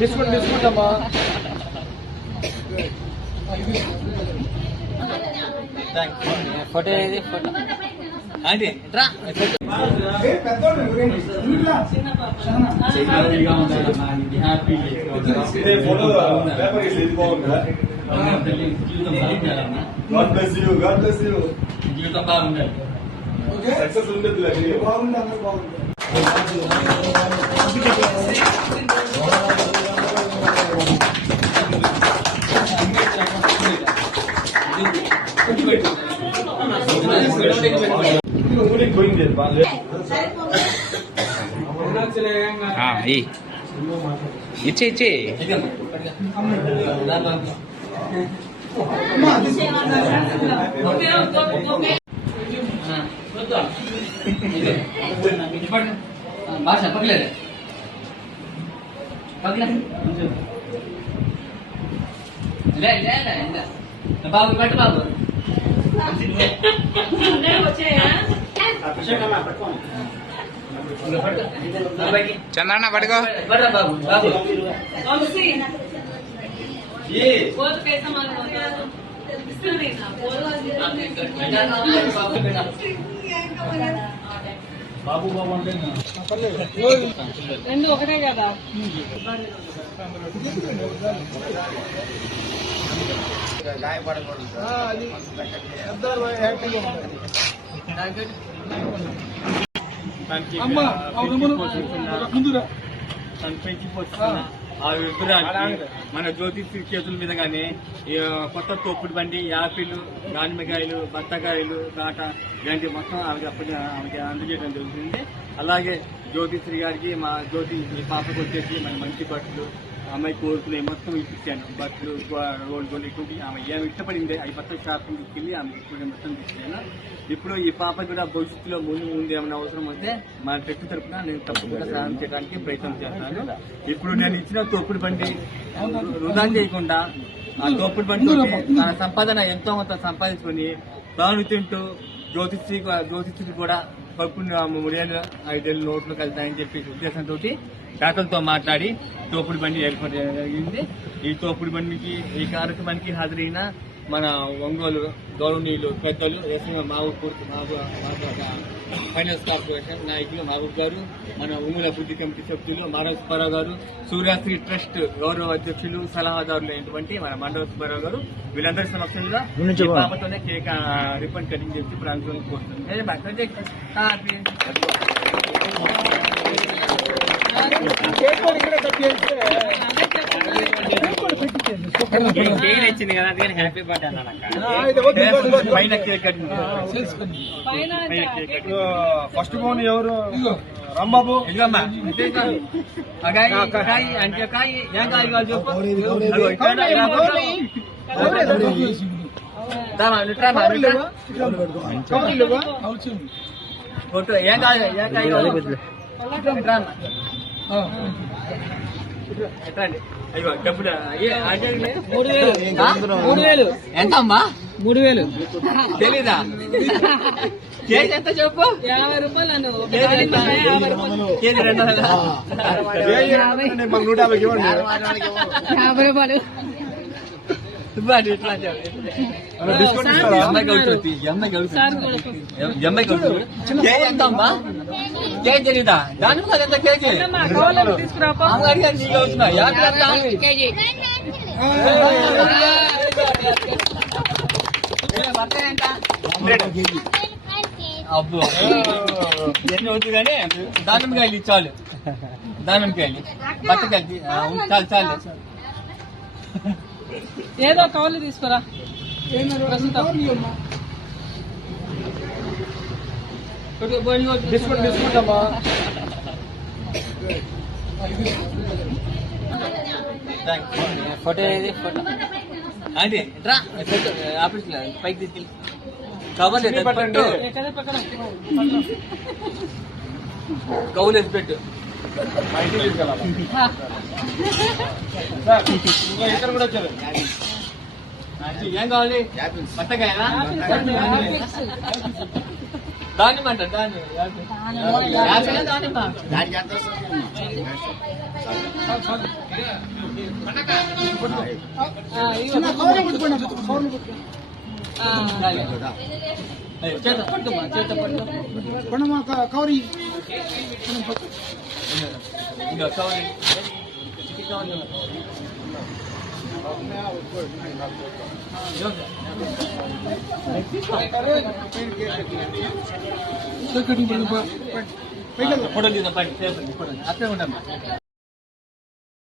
Biscuit అమ్మా. Photo ఏది photo అంటే రా జీవితం బాగుండాలి. సక్సెస్ ఉండదు. ఇచ్చే ఇచ్చే భాష పక్కలేదు బాబు పట్టు బాబు చంద్రన్న పడుకో బాబు బాబు బాబు బాబు అంటే రెండు ఒకటే కదా. మన జ్యోతిష్ చేతుల మీద గానీ కొత్త తోపుడు బండి, యాపిల్, దానిమ్మకాయలు, బత్తకాయలు, కాట ఇలాంటి మొత్తం ఆమెకి అందజేయడం జరుగుతుంది. అలాగే జ్యోతిశ్రీ గారికి మా జ్యోతి పాపకు వచ్చేసి మన మంచి బట్టలు, అమ్మాయి కోరుకునే మొత్తం ఇప్పించాను. బట్టలు, రోల్ గోల్ ఇటువంటి ఆమె ఏమి ఇష్టపడింది అవి మొత్తం షాపింగ్ తీసుకెళ్ళి ఆమె ఇటువంటి మొత్తం తీసుకెళ్ళాను. ఇప్పుడు ఈ పాప కూడా భవిష్యత్తులో ముందు ఏమైనా అవసరం వస్తే మా ట్రస్ట్ తరఫున నేను తప్పకుండా సహాయం చేయడానికి ప్రయత్నం చేస్తాను. ఇప్పుడు నేను ఇచ్చిన తోపుడు బండి వృధా చేయకుండా ఆ తోపుడు బండి తన సంపాదన ఎంతో కొంత సంపాదించుకొని తాను తింటూ జ్యోతిష్కి కూడా కప్పుని 3 5 నోట్లు కలుతాయని చెప్పి ఉద్దేశంతో డాక్టర్లతో మాట్లాడి తోపుడు బండి ఏర్పాటు జరిగింది. ఈ తోపుడు బండికి ఈ కార్యక్రమానికి హాజరైన మన ఒంగోలు గౌరవనీయులు పెద్దలు మావూర్ ఫైనాన్స్ కార్పొరేషన్ నాయకులు మహబూబ్ గారు, మన ఉమ్మల అభివృద్ధి కమిటీ సభ్యులు మాధవ సుబ్బారావు గారు, సూర్యాశ్రీ ట్రస్ట్ గౌరవ అధ్యక్షులు సలహాదారులు అయినటువంటి మన మండవ సుబ్బారావు గారు, వీళ్ళందరి సమక్షంలో పాపతోనే కేక్ రిబ్బన్ కటింగ్ చేసి ప్రాంతంలో కోరుతుంది. ఇచ్చింది కదా అందుకని హ్యాపీ బర్త్డే పైన కేక్ కటింగ్. ఫస్ట్ ఫోన్ ఎవరు? రాంబాబు. అంటే కాయ ఏం కాయ కాదు చెప్పు. ఫోటో ఏం కాయ ఎట్లండి? అయ్యో డబ్బులు 3000 ఎంత అమ్మా? 3000 తెలీదా? కేజీ ఎంత చెప్పు? 50 రూపాయలు. కేజీ 200. 50 రూపాయలు. డిస్కౌంట్ కేజీ ఎంత అమ్మా? కేజీ తెలీదా? దానికి కూడా ఎంత కేజీ? నీకు అవుతున్నా అబ్బో ఎన్ని అవుతుంది కానీ దానిమ్మకాయలు చాలు. దానిమ్మకాయలు బట్టకాయలు చాలు చాలు. ఏదో కవర్లు తీసుకురా. బిస్కెట్ అమ్మా. ఫోటో ఏది ఫోటో అంటే రా ఆఫీస్ పైకి తీసుకెళ్ళి కవర్ కవులు వేసి పెట్టు. ఇక్కడ కూడా వచ్చారు. ఏం కావాలి? బట్టకాయ దానిమ్మ అంట దాని యాపిల్ దానిమ్మ దానికి ఎంత వస్తుంది? చేత పట్టుమా చేత పట్టు ఇంకా కవర్ పొడలు పడి అట్లే ఉంటాం